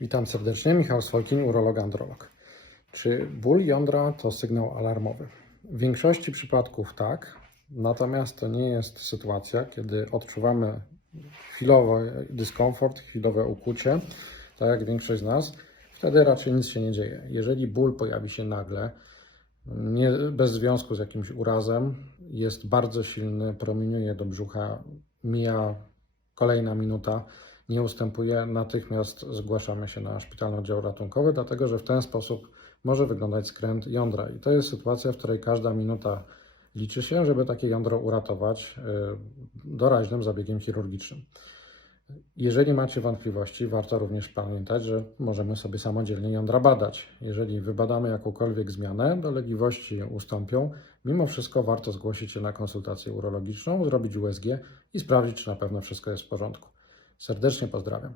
Witam serdecznie, Michał Swolkin, urolog androlog. Czy ból jądra to sygnał alarmowy? W większości przypadków tak, natomiast to nie jest sytuacja, kiedy odczuwamy chwilowy dyskomfort, chwilowe ukłucie, tak jak większość z nas, wtedy raczej nic się nie dzieje. Jeżeli ból pojawi się nagle, nie, bez związku z jakimś urazem, jest bardzo silny, promieniuje do brzucha, mija kolejna minuta, nie ustępuje, natychmiast zgłaszamy się na szpitalny oddział ratunkowy, dlatego że w ten sposób może wyglądać skręt jądra. I to jest sytuacja, w której każda minuta liczy się, żeby takie jądro uratować y, doraźnym zabiegiem chirurgicznym. Jeżeli macie wątpliwości, warto również pamiętać, że możemy sobie samodzielnie jądra badać. Jeżeli wybadamy jakąkolwiek zmianę, dolegliwości ustąpią. Mimo wszystko warto zgłosić się na konsultację urologiczną, zrobić USG i sprawdzić, czy na pewno wszystko jest w porządku. Serdecznie pozdrawiam.